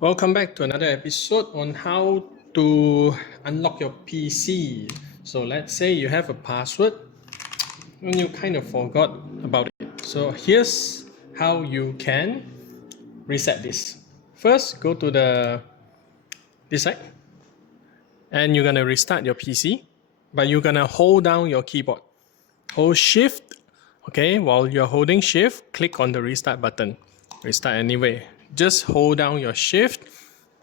Welcome back to another episode on how to unlock your PC. So let's say you have a password and you kind of forgot about it. So here's how you can reset this. First, go to this side and you're gonna restart your PC, but you're gonna hold down your keyboard. Hold shift, okay, while you're holding shift, click on the restart button. Restart anyway. Just hold down your shift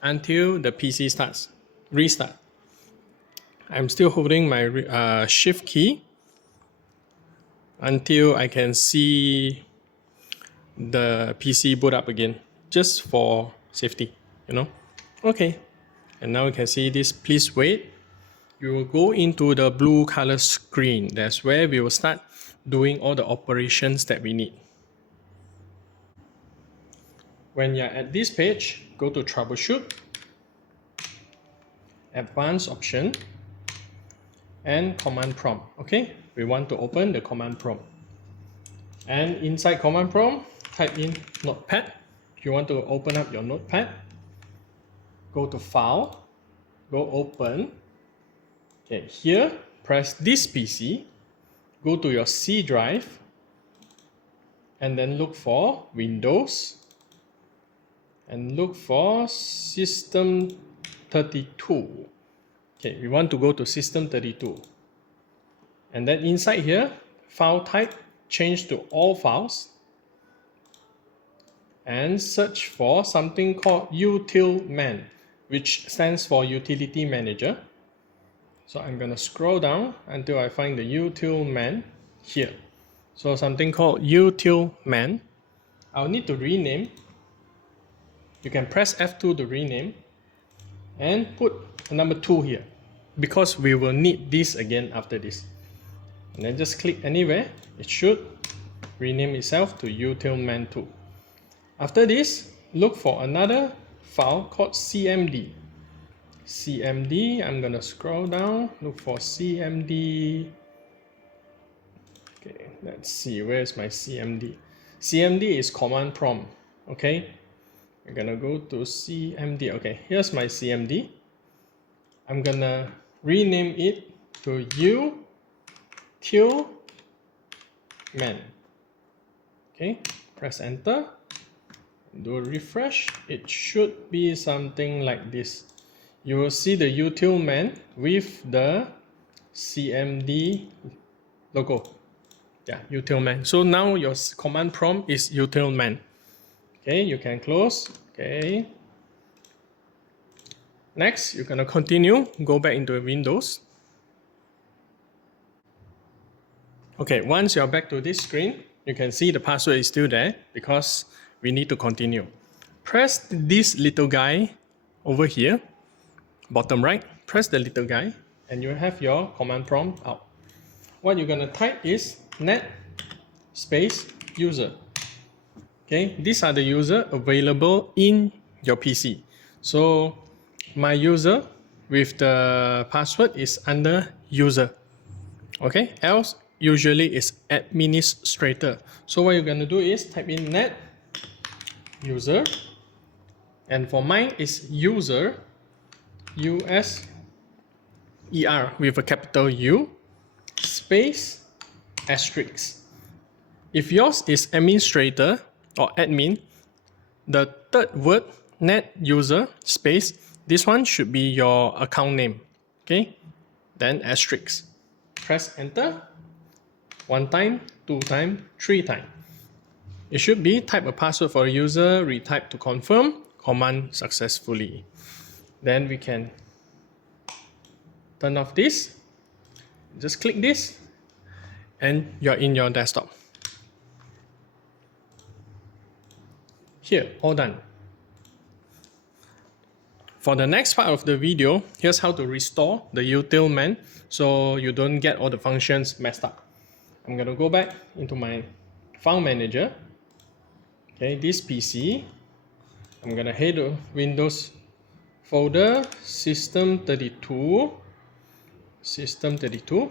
until the PC starts. Restart. I'm still holding my shift key until I can see the PC boot up again, just for safety, Okay, and now you can see this, please wait. You will go into the blue color screen. That's where we will start doing all the operations that we need. When you're at this page, go to troubleshoot, advanced option, and command prompt. Okay, we want to open the command prompt. And inside command prompt, type in notepad. If you want to open up your notepad, go to file, go open. Okay, here, press this PC, go to your C drive, and then look for Windows, and look for System 32. Okay, we want to go to System 32. And then inside here, file type, change to all files, and search for something called utilman, which stands for utility manager. So I'm going to scroll down until I find the utilman here. So something called utilman. I'll need to rename. You can press F2 to rename and put a number 2 here, because we will need this again after this. And then just click anywhere. It should rename itself to utilman2. After this, look for another file called CMD. CMD, I'm gonna scroll down, look for CMD. Okay, let's see, where's my CMD? CMD is command prompt, okay? We're gonna go to CMD. Okay, here's my CMD. I'm gonna rename it to utilman. Okay, press enter. Do a refresh. It should be something like this. You will see the utilman with the CMD logo. Yeah, utilman. So now your command prompt is utilman. Okay, you can close. Okay. Next, you're gonna continue. Go back into Windows. Okay, once you're back to this screen, you can see the password is still there because we need to continue. Press this little guy over here, bottom right. Press the little guy and you have your command prompt out. What you're gonna type is net space user. Okay, these are the user available in your PC. So my user with the password is under user. Okay, else usually is administrator. So what you're gonna do is type in net user, and for mine is user, USER with a capital U, space, asterisk. If yours is administrator or admin, the third word, net user, space, this one should be your account name. Okay, then asterisk. Press enter. 1 time, 2 time, 3 time. It should be type a password for a user, retype to confirm, command successfully. Then we can turn off this. Just click this and you're in your desktop. Here, all done. For the next part of the video, here's how to restore the utilman so you don't get all the functions messed up. I'm gonna go back into my file manager. Okay, this PC. I'm gonna head to Windows folder, System 32. System 32.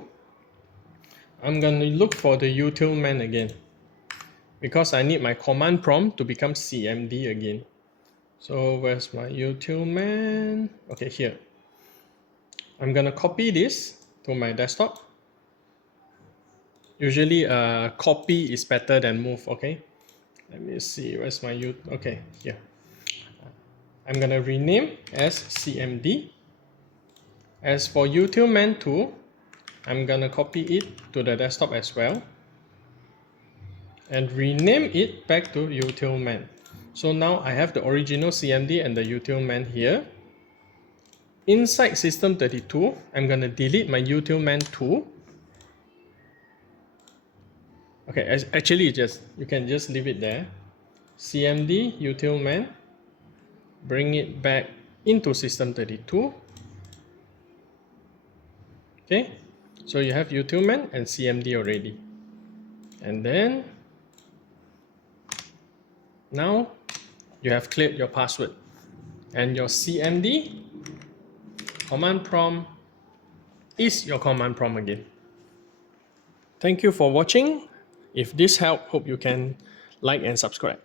I'm gonna look for the utilman again because I need my command prompt to become CMD again. So where's my utilman? Okay, here. I'm gonna copy this to my desktop. Usually copy is better than move, okay? Let me see, where's my okay, here. I'm gonna rename as CMD. As for utilman 2, I'm gonna copy it to the desktop as well and rename it back to utilman. So now I have the original CMD and the utilman here. Inside System32, I'm gonna delete my utilman 2. Okay, actually you can just leave it there. CMD utilman, bring it back into System32. Okay, so you have utilman and CMD already. And then now you have cleared your password and your CMD command prompt is your command prompt again. Thank you for watching. If this helped, hope you can like and subscribe.